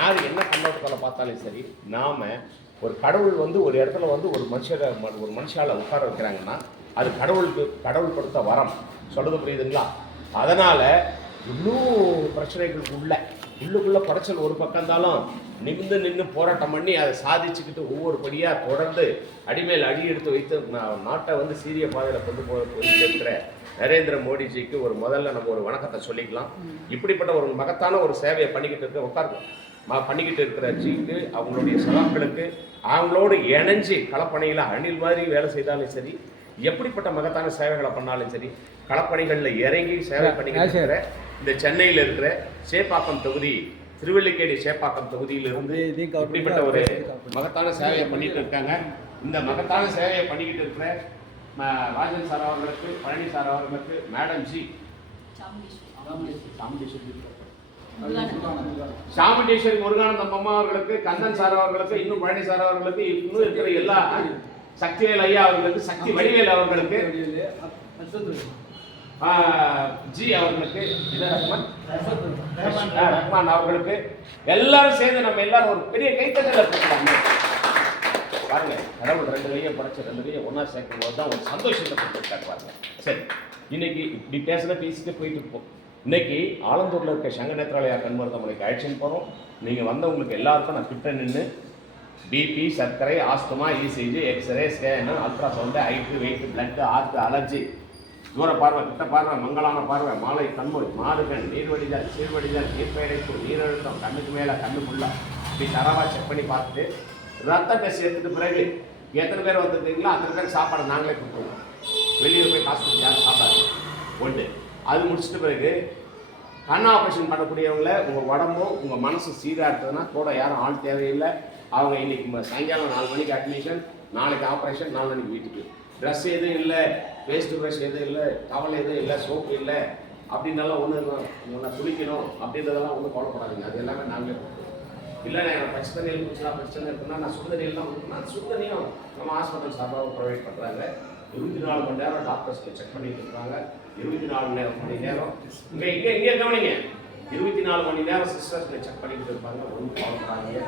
யார் என்ன கண்ணோட்டத்தில் பார்த்தாலும் சரி, நாம் ஒரு கடவுள் வந்து ஒரு இடத்துல வந்து ஒரு மனுஷால உட்கார வைக்கிறாங்கன்னா அது கடவுள் கொடுத்த வரம். சொல்கிறது புரியுதுங்களா? அதனால் இன்னும் பிரச்சனைகளுக்கு உள்ளுக்குள்ளே குறைச்சல் ஒரு பக்கம் இருந்தாலும் நின்று போராட்டம் பண்ணி அதை சாதிச்சுக்கிட்டு ஒவ்வொரு படியாக தொடர்ந்து அடிமேல் அடி எடுத்து வைத்து நாட்டை வந்து சீரிய பாதையில் கொண்டு போயிட்டு இருக்கிற நரேந்திர மோடிஜிக்கு ஒரு முதல்ல நம்ம ஒரு வணக்கத்தை சொல்லிக்கலாம். இப்படிப்பட்ட ஒரு மகத்தான ஒரு சேவையை பண்ணிக்கிட்டு இருக்கிற ஜிக்கு, அவங்களுடைய சகாக்களுக்கு, அவங்களோடு இணைஞ்சு களப்பணியில் அணில் மாதிரி வேலை செய்தாலும் சரி, எப்படிப்பட்ட மகத்தான சேவைகளை பண்ணாலும் சரி, களப்பணிகளில் இறங்கி சேவை பண்ணிக்கிட்டு இருக்கிற இந்த சென்னையில் இருக்கிற சேப்பாக்கம் தொகுதி, திருவல்லிக்கேணி சேப்பாக்கம் தொகுதியிலிருந்து இப்படிப்பட்ட ஒரு மகத்தான சேவையை பண்ணிட்டு இருக்காங்க. இந்த மகத்தான சேவையை பண்ணிக்கிட்டு இருக்கிற ராஜன் சார் அவர்களுக்கு, பழனி சார் அவர்களுக்கு, மேடம் ஜி சாமுண்டீஸ்வரி முருகானந்தம் அம்மா அவர்களுக்கு, கந்தன் சார் அவர்களுக்கு, இன்னும் பழனி சார் அவர்களுக்கு, இன்னும் இருக்கிற எல்லா சக்திவேல் ஐயா அவர்களுக்கு, சக்தி வடிவேல் அவர்களுக்கு, ஜி அவர்களுக்கு, ரஹ்மான் அவர்களுக்கு, எல்லாரும் சேர்ந்து நம்ம எல்லாரும் ஒரு பெரிய கைத்தட்டல கொடுக்கலாமே. பாருங்க, கடவுள் 2 கையை படைச்ச 2 கையை ஒன்றா சேர்க்கும் போது தான் ஒரு சந்தோஷத்தை கொடுத்துருக்காரு பாருங்க. சரி, இன்னைக்கு இப்படி பேசிட்டு போயிட்டு இருப்போம். இன்னைக்கு ஆலந்தூரில் இருக்க சங்க நேத்ராலயா கண் மருத்துவமனைக்கு அழைச்சின்னு போகிறோம். நீங்கள் வந்தவங்களுக்கு எல்லாருக்கும் நான் கிட்ட நின்று பிபி, சர்க்கரை, asthma, ECG, X-ray, scan, ultrasound, height, weight, blood, heart, allergy, தூர பார்வை, கிட்ட பார்வை, மங்களான பார்வை, மாலை, கண்மொழி, மாறுகண், நீர்வடிதல், சீர்வடிதல், நீர்ப்பயிரைப்பு, நீரழுத்தம், கண்ணுக்கு மேலே கண்ணுக்குள்ள இப்படி தரவாக செக் பண்ணி பார்த்துட்டு ரத்த டெஸ்ட் எடுத்துட்டு பிறகு எத்தனை பேர் வந்துருக்கீங்களோ அத்தனை பேர் சாப்பாடு நாங்களே கொடுத்துருவோம். வெளியில் போய் காசு கொடுத்து யாரும் சாப்பாடு ஒன்று. அது முடிச்சிட்ட பிறகு கண் ஆப்ரேஷன் பண்ணக்கூடியவங்கள உங்கள் உடம்பும் உங்கள் மனசு சீராக இருந்ததுன்னா கூட யாரும் ஆள் தேவையில்லை. அவங்க இன்னைக்கு சாயங்காலம் 4 மணிக்கு அட்மிஷன், நாளைக்கு ஆப்ரேஷன், 4 மணிக்கு வீட்டுக்கு. ட்ரெஸ் எதுவும் இல்லை, பேஸ்ட் ப்ரஷ் எதுவும் இல்லை, டவல் எதுவும் இல்லை, சோப்பு இல்லை அப்படின்னாலாம் ஒன்று குளிக்கணும் அப்படின்றதெல்லாம் ஒன்றும் கவலைப்படாதீங்க. அது எல்லாமே நாங்களே கொடுத்துருவோம். இல்லை நான் பச்சை தண்ணியில் குடிச்சா பிரச்சனை இருக்குன்னா நான் சுடுதண்ணியெல்லாம் கொடுக்கணும். சுடுதண்ணியும் நம்ம ஹாஸ்பிட்டல் சார்பாக ப்ரொவைட் பண்ணுறாங்க. 24 மணி நேரம் டாக்டர்ஸ்க்கு செக் பண்ணிட்டு இருக்காங்க. 24 மணி நேரம் இங்கே கவனிங்க, 24 மணி நேரம் சிஸ்டர்ஸ்க்கு செக் பண்ணிக்கிட்டு இருப்பாங்க. ஒன்றும் கவலைப்படாதீங்க.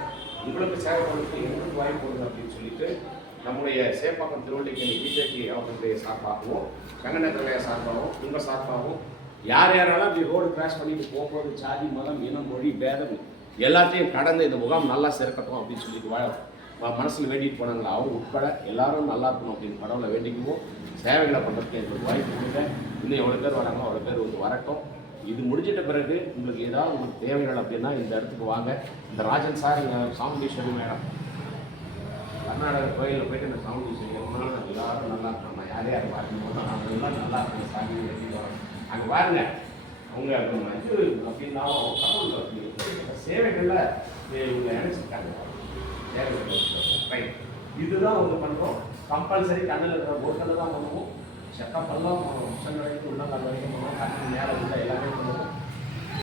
உங்களுக்கு சேவை பண்ணுறதுக்கு எங்களுக்கு வாய்ப்பு கொடுங்க அப்படின்னு சொல்லிட்டு நம்முடைய சேப்பாக்கம் திருவல்லிக்கேணி பிஜேபி அவர்களுடைய சார்பாகவும், கங்கநேத்திரலைய சார்பாகவும், உங்கள் சார்பாகவும் யாரெல்லாம் இப்படி ரோடு கிராஸ் பண்ணிட்டு போகும்போது ஜாதி, மதம், இனம், மொழி, பேதம் எல்லாத்தையும் கடந்து இந்த முகாம் நல்லா சிறக்கட்டும் அப்படின்னு சொல்லிட்டு மனசில் வேண்டிட்டு போனாங்களா, அவங்க உட்பட எல்லாரும் நல்லா இருக்கணும் அப்படின்னு கடவுளை வேண்டிக்குவோம். சேவைகளை பண்ணுறதுக்கு எங்களுக்கு வாய்ப்பு கொடுங்க. இன்னும் எவ்வளோ பேர் வராங்க அவ்வளோ பேர் வந்து வரட்டும். இது முடிஞ்சிட்ட பிறகு உங்களுக்கு ஏதாவது உங்களுக்கு தேவைகள் அப்படின்னா இந்த இடத்துக்கு வாங்க. இந்த ராஜன் சார், சாமுண்டீஸ்வரி மேடம், கர்நாடக கோயிலில் போயிட்டு இந்த சாமுண்டீஸ்வரி எவ்வளோ எல்லாரும் நல்லா இருக்கணும். நான் யார் பார்க்கணும் அவங்க எல்லாம் நல்லா இருக்கணும் சாமி வரோம். அங்கே பாருங்க, அவங்க இது அப்படின்னாலும் கடவுள் சேவைகளில் இவங்க நினைச்சிருக்காங்க. ரைட், இதுதான் அவங்க பண்ணுறோம். கம்பல்சரி கண்ணில் இருக்கிற போட்டில் தான் பண்ணுவோம். செக்கப்பெல்லாம் உச்சங்கள் வரைக்கும் உள்ளங்கால் வரைக்கும் பண்ணுவோம். கண்ணு நேரம் உள்ள எல்லாமே பண்ணுவோம்.